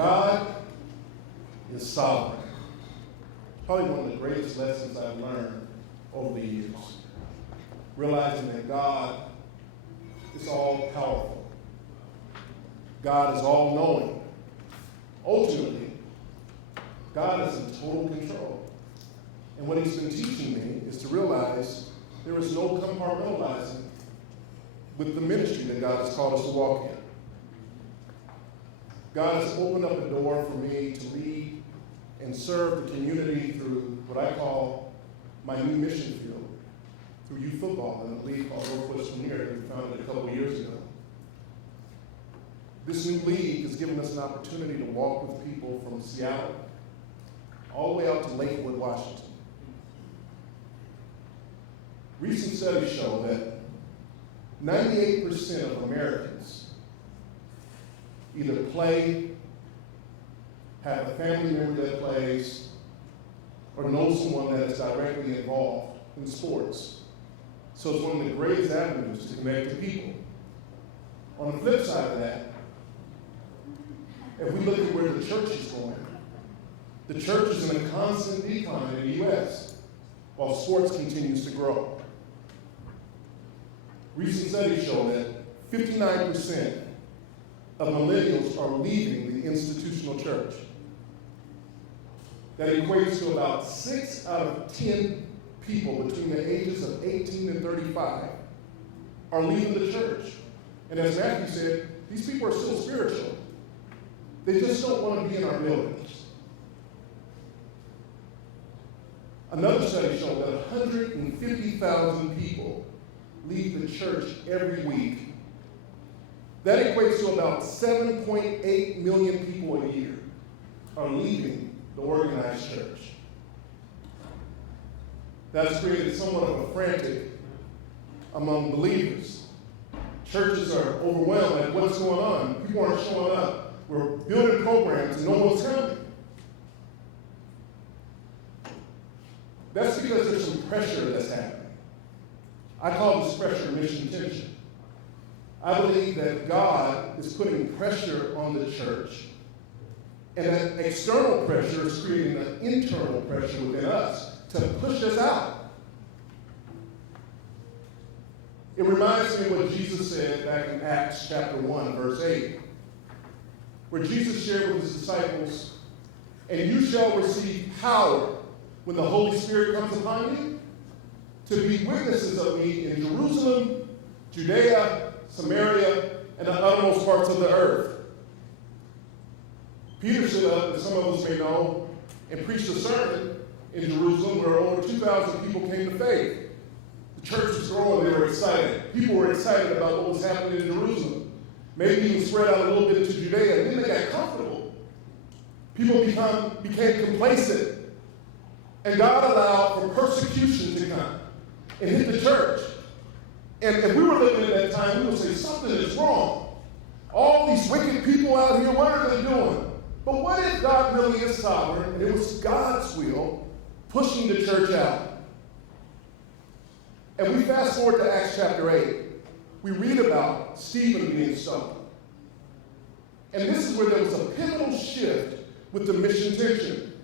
God is sovereign. Probably one of the greatest lessons I've learned over the years. Realizing that God is all powerful. God is all knowing. Ultimately, God is in total control. And what he's been teaching me is to realize there is no compartmentalizing with the ministry that God has called us to walk in. God has opened up a door for me to lead and serve the community through what I call my new mission field, through youth football in a league called Northwest Premier that we founded a couple of years ago. This new league has given us an opportunity to walk with people from Seattle all the way out to Lakewood, Washington. Recent studies show that 98% of Americans either play, have a family member that plays, or know someone that is directly involved in sports. So it's one of the greatest avenues to connect to people. On the flip side of that, if we look at where the church is going, the church is in a constant decline in the U.S., while sports continues to grow. Recent studies show that 59% of millennials are leaving the institutional church. That equates to about 6 out of 10 people between the ages of 18 and 35 are leaving the church. And as Matthew said, these people are still spiritual. They just don't want to be in our buildings. Another study showed that 150,000 people leave the church every week. That equates to about 7.8 million people a year are leaving the organized church. That's created somewhat of a frantic among believers. Churches are overwhelmed at what's going on. People aren't showing up. We're building programs and no one's coming. That's because there's some pressure that's happening. I call this pressure mission tension. I believe that God is putting pressure on the church, and that external pressure is creating an internal pressure within us to push us out. It reminds me of what Jesus said back in Acts chapter 1, verse 8, where Jesus shared with his disciples, "And you shall receive power when the Holy Spirit comes upon you, to be witnesses of me in Jerusalem, Judea, Samaria, and the uttermost parts of the earth." Peter stood up, as some of us may know, and preached a sermon in Jerusalem where over 2,000 people came to faith. The church was growing, they were excited. People were excited about what was happening in Jerusalem. Maybe even spread out a little bit to Judea, and then they got comfortable. People became complacent. And God allowed for persecution to come and hit the church. And if we were living in that time, we would say something is wrong. All these wicked people out here, what are they doing? But what if God really is sovereign and it was God's will pushing the church out? And we fast forward to Acts chapter 8. We read about Stephen being stoned. And this is where there was a pivotal shift with the mission tension.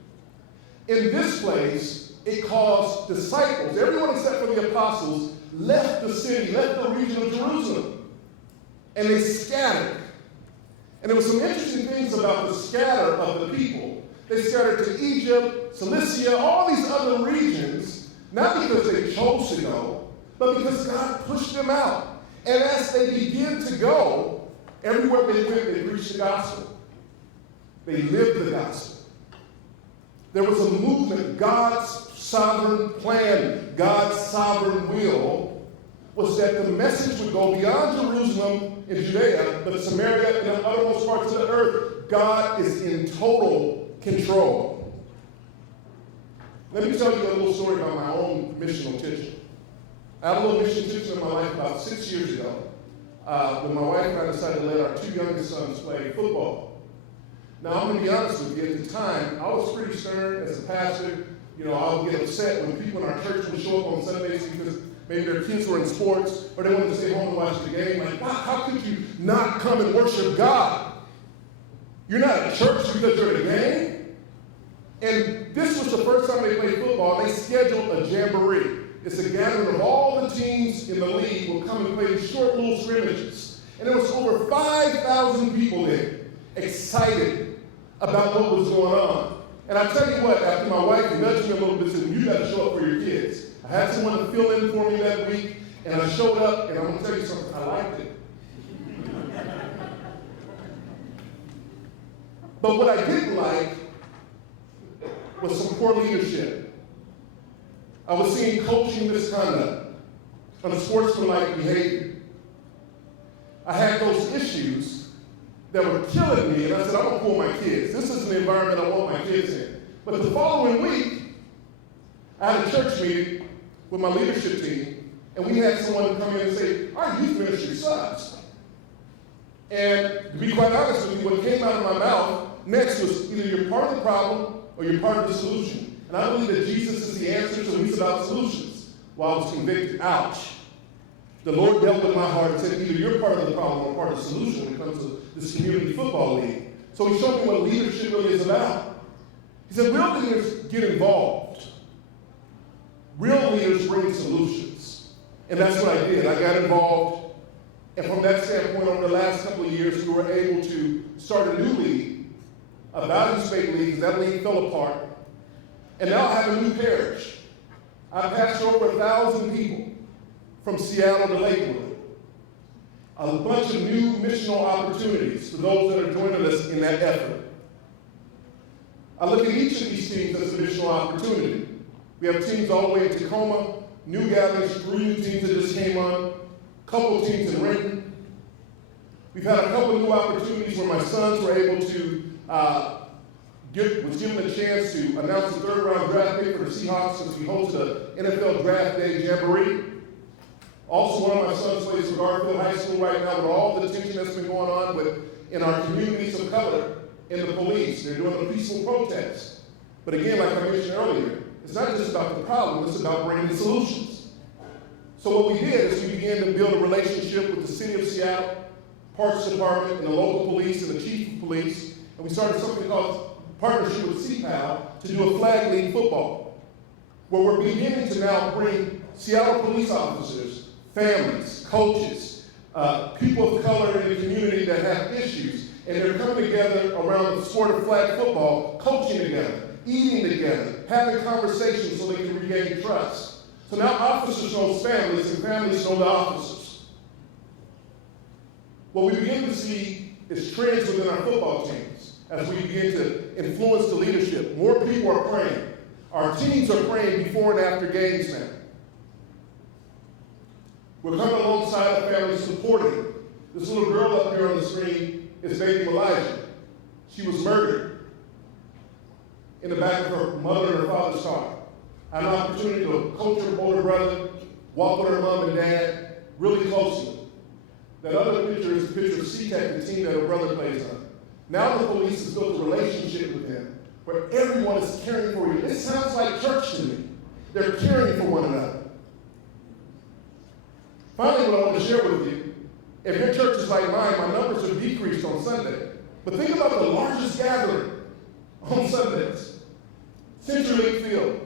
In this place, it caused disciples, everyone except for the apostles, left the city, left the region of Jerusalem. And they scattered. And there were some interesting things about the scatter of the people. They scattered to Egypt, Cilicia, all these other regions, not because they chose to go, but because God pushed them out. And as they began to go, everywhere they went, they preached the gospel. They lived the gospel. There was a movement. God's sovereign plan, God's sovereign will, was that the message would go beyond Jerusalem and Judea, but Samaria and the uttermost parts of the earth. God is in total control. Let me tell you a little story about my own missional tension. I had a little mission tension in my life about 6 years ago when my wife and I decided to let our 2 youngest sons play football. Now, I'm going to be honest with you. At the time, I was pretty stern as a pastor. You know, I would get upset when people in our church would show up on Sundays because maybe their kids were in sports or they wanted to stay home and watch the game. Like, wow, how could you not come and worship God? You're not at church because you're at a game. And this was the first time they played football. They scheduled a jamboree. It's a gathering of all the teams in the league will come and play these short little scrimmages. And there was over 5,000 people there, excited about what was going on. And I tell you what, after my wife nudged me a little bit and said, you got to show up for your kids. I had someone to fill in for me that week, and I showed up, and I'm going to tell you something, I liked it. But what I didn't like was some poor leadership. I was seeing coaching misconduct, unsportsmanlike behavior. I had those issues that were killing me, and I said, I'm going to pull my kids. This isn't the environment I want my kids in. But the following week, I had a church meeting with my leadership team, and we had someone come in and say, our youth ministry sucks. And to be quite honest with you, what came out of my mouth next was either you're part of the problem or you're part of the solution. And I believe that Jesus is the answer, so he's about solutions. Well, I was convicted. Ouch. The Lord dealt with my heart and said, either you're part of the problem or part of the solution when it comes to this community football league. So he showed me what leadership really is about. He said, real leaders get involved. Real leaders bring solutions. And that's what I did. I got involved. And from that standpoint, over the last couple of years, we were able to start a new league, a values-based league, because that league fell apart. And now I have a new parish. I pastor over 1,000 people from Seattle to Lakewood. A bunch of new missional opportunities for those that are joining us in that effort. I look at each of these teams as a missional opportunity. We have teams all the way in Tacoma, new gatherings, 3 new teams that just came on, a couple of teams in Renton. We've had a couple of new opportunities where my sons were able to was given a chance to announce the 3rd round draft pick for the Seahawks since we hosted an NFL Draft Day Jamboree. Also, one of my sons plays for Garfield High School right now with all the tension that's been going on in our communities of color in the police. They're doing a peaceful protest. But again, like I mentioned earlier, it's not just about the problem, it's about bringing solutions. So what we did is we began to build a relationship with the city of Seattle, Parks Department, and the local police and the chief of police, and we started something called partnership with CPAL to do a flag league football, where we're beginning to now bring Seattle police officers, families, coaches, people of color in the community that have issues, and they're coming together around the sport of flag football, coaching together, eating together, having conversations so they can regain trust. So now officers know families and families know the officers. What we begin to see is trends within our football teams as we begin to influence the leadership. More people are praying. Our teams are praying before and after games now. We're coming alongside our families supporting. This little girl up here on the screen is baby Elijah. She was murdered in the back of her mother and her father's car. I had an opportunity to coach her older brother, walk with her mom and dad really closely. That other picture is a picture of CTEC, the team that her brother plays on. Now the police has built a relationship with them where everyone is caring for you. It sounds like church to me. They're caring for one another. Finally, what I want to share with you, if your church is like mine, my numbers have decreased on Sunday. But think about the largest gathering on Sundays. CenturyLink Field.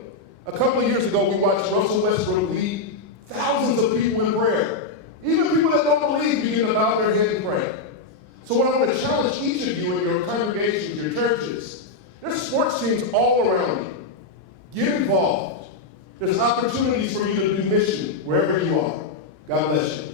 A couple of years ago, we watched Russell Westbrook lead thousands of people in prayer. Even people that don't believe begin to bow their head and pray. So what I want to challenge each of you in your congregations, your churches, there's sports teams all around you. Get involved. There's opportunities for you to do mission wherever you are. God bless you.